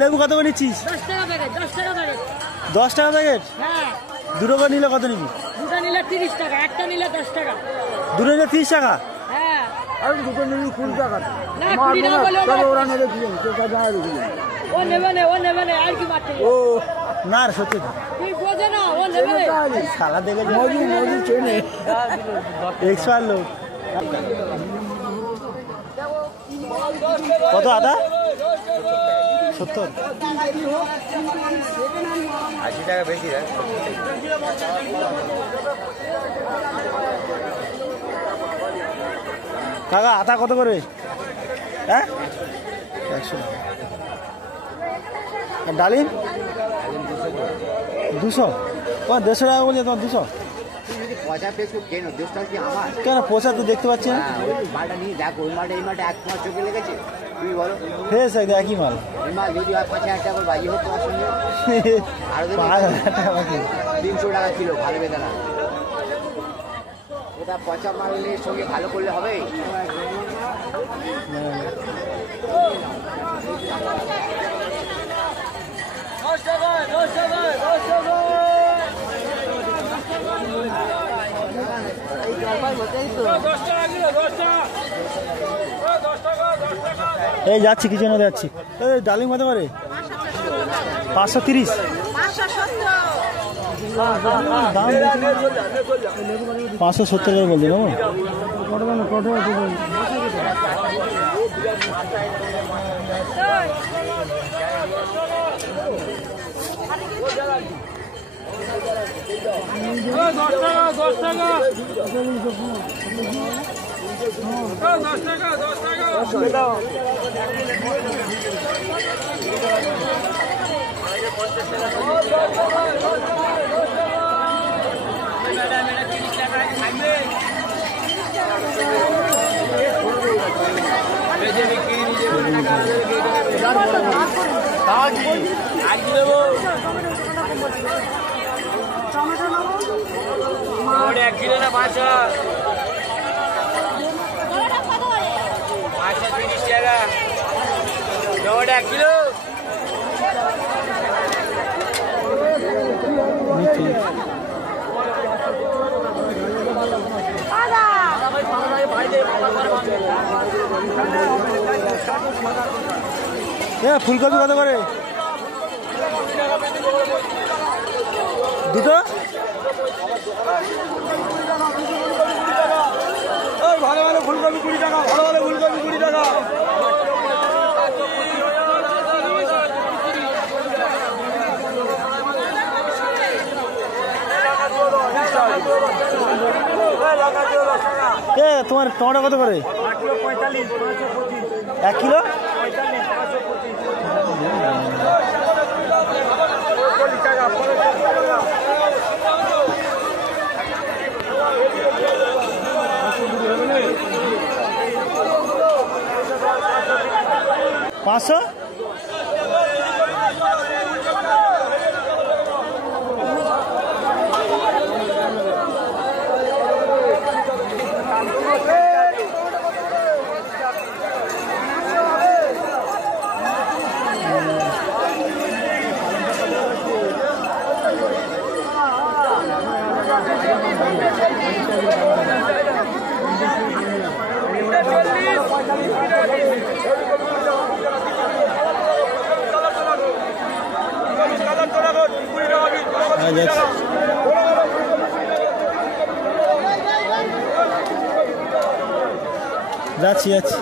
লেবু কত করে নিচ্ছিস? 10 টাকা প্যাকেট। দুটো করে নিলে কত নিবি? দুটো নিলে 30 টাকা, একটা নিলে 10 টাকা। দুটো নিলে 30 টাকা? হ্যাঁ। আর দুটো নিলে 20 টাকা। না 20 না বলে ওরা নেবে কি? ও নেবে না আর কি মারতে? ও না রে সত্যি তুই বোঝে না, ও নেবে না। শালা দেখে মজু চেনে। এক্সপায়ার লোক। কত আদা? 70। 80 টাকা বেশি। কাকা আদা কত করে? হ্যাঁ 100 টাকা। ডালিম 200। তোমার 150 টাকা বলছে, তোমার 200 কেন? পচা তো দেখতে পাচ্ছি না। ফ্রেশ একই মাল। 300 টাকা কিলো ভালো বেদানা। ওটা পচা মালের সঙ্গে ভালো করলে হবে। এই যাচ্ছি কিছু না যাচ্ছি। ডালিম কত করে? 530। দাম 570 করে বলছি না? ফুলকপি কত করে? দুটো? ভালো ভালো ফুলকপি 20 টাকা। ভালো ভালো ফুলকপি 20 টাকা। তোমার টমেটো কত করে? 1 কিলো 500। যাচ্ছি যাচ্ছি।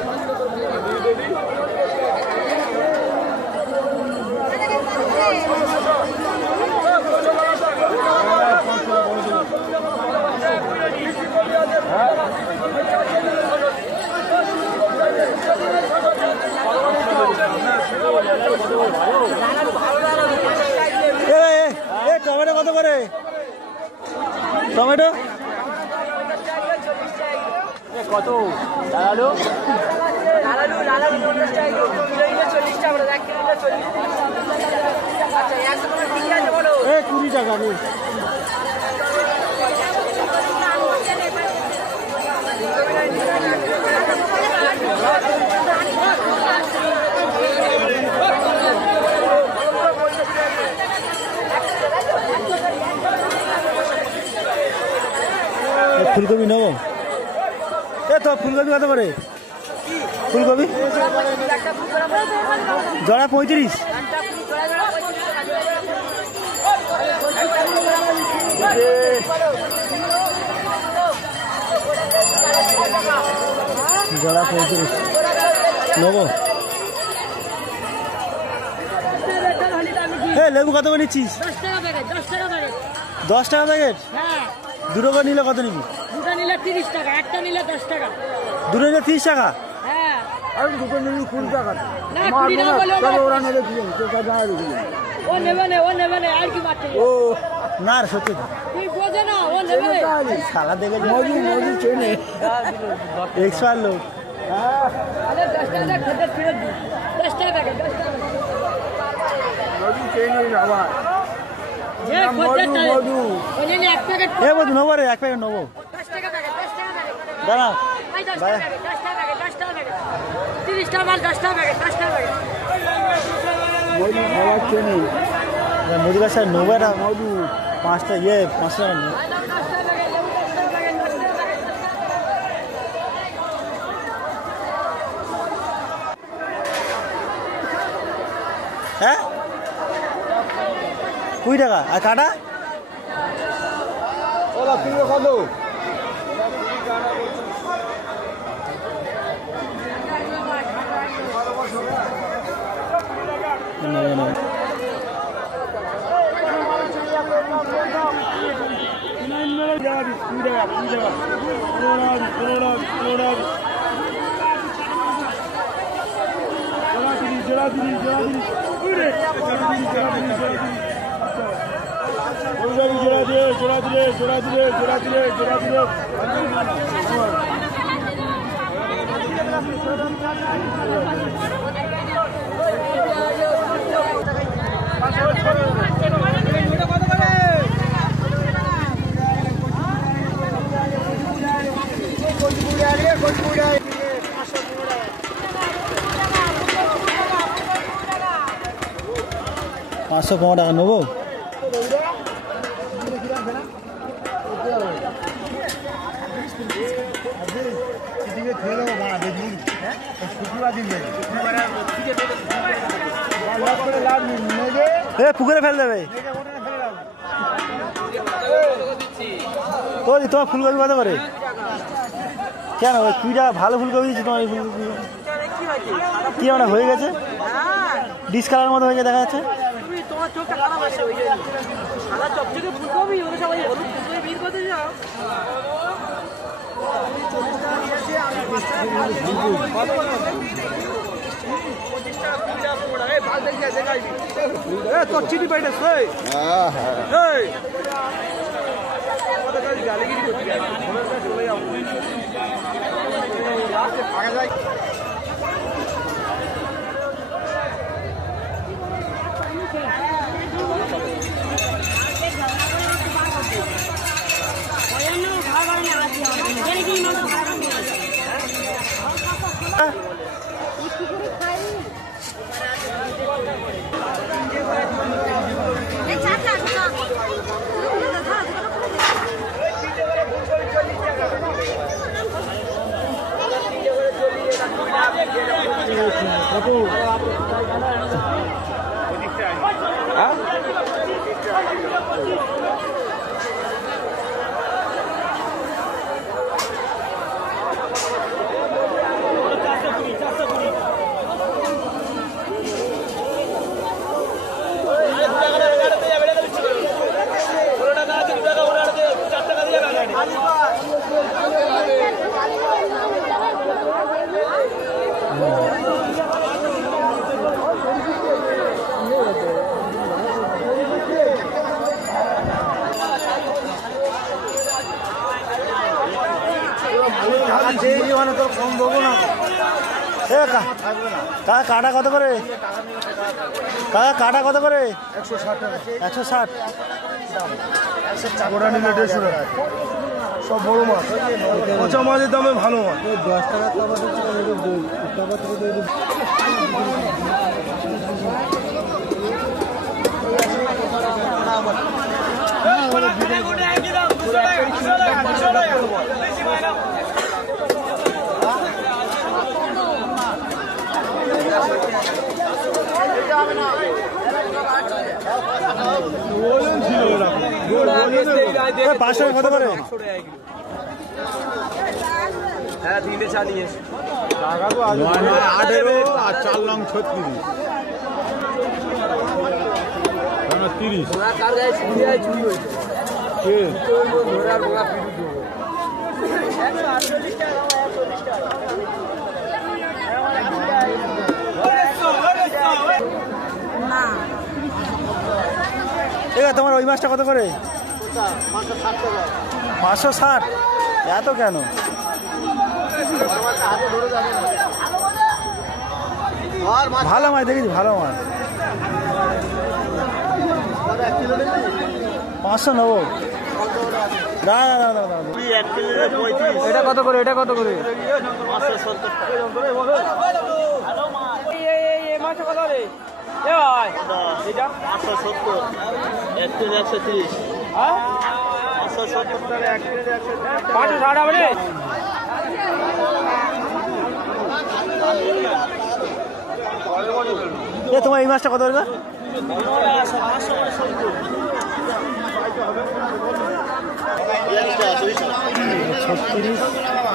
টমেটো কত করে? টমেটো কত? লালালু 40 টাকা। ফুলকপি নেবো। এ তো ফুলকপি কত করে? ফুলকপি জোড়া 35। জোড়া 35 নেবো। হ্যাঁ লেবু কত করে নিচ্ছিস? 10 টাকা প্যাকেট। দুটো করে নিলে কত নিবি? দুটো নিলে 30 টাকা, একটা নিলে 10 টাকা। দুটো নিলে 30 টাকা। হ্যাঁ আর দুটো নিলে 20 টাকা। না 20 টাকা বলে ওরা নেবে কি জানি, তোর কাছে আর কি জানি। ও নেবে না আর কি মারতে? ও না রে সত্যি তো। তুই বোঝে না ও নেবে না। শালা দেখে মজু চেনে। এক্সপায়ার লোক। আরে 10 টাকা খেতে ফিরে দি। 10 টাকা প্যাকেট, 10 টাকা। মজু চেনে বাবা। যে খদ্দের মজু ওই জন্য এক প্যাকেট এ বন্ধু নেবো রে, এক প্যাকেট নেবো। 10 টাকা প্যাকেট, 10 টাকা প্যাকেট। দাঁড়া ভাই 10 টাকা প্যাকেট, 10 টাকা প্যাকেট, 10 টাকা প্যাকেট। 30 টাকা মাল 10 টাকা প্যাকেট, 10 টাকা প্যাকেট। মজু খাওয়া চেনে। মুদি বাসায় নেবো এটা মধু 5 টাকা 5 টাকা নেবো। ভাই 10 টাকা প্যাকেট, লেবু 10 টাকা প্যাকেট, 10 টাকা প্যাকেট। হ্যাঁ 20 টাকা। আর কাটা ওরা কিলো কত? পাঁচশো 15 টাকা নেবো। পুকুরে ফেল দেবে। তোমার ফুলকপি কত করে? কেন 20 টাকা? ভালো ফুলকপি দিচ্ছি তোমার। এই ফুলকপি কি আমরা হয়ে গেছে, ডিসকালার মতো হয়ে গেছে দেখা যাচ্ছে। তোমার চোখটা খারাপ আছে ওই জন্য। সাদা চকচকে ফুলকপি ওরা সবাই হলুদ ফুলকপি বীর করতে যাও। তোর চিঠি পাইটা কম দেবো না। কাকা কাটা কত করে? কাকা কাটা কত করে? 160 টাকা। 160 ওরা নিলে 150 টাকা। সব বড় মাছ, পচা মাছের দামে ভালো মাছ। 10 টাকা টাকা পাঁচশো কত করে? হ্যাঁ 340 18 আর 4 লং 36 30 ওরা কার গায়ে চুরি হয় চুরি হয়েছে ঘোড়ার ঘোড়া পিড়ি দেবো 148 টাকা 140 টাকা না এবার তোমার ওই মাছটা কত করে? 560। এত কেন? ভালো মাছ দেখেছি, ভালো মাছ। 500 নেবো। না না না না না। এটা কত করে? এটা কত করে? এই মাছ কত রে? এ ভাই এটা 570 1 কেজি 130। হ্যাঁ 570 টাকা 1 কেজি 130। 560 হবে রে। এ তোমার এই মাছটা কত করে? 36।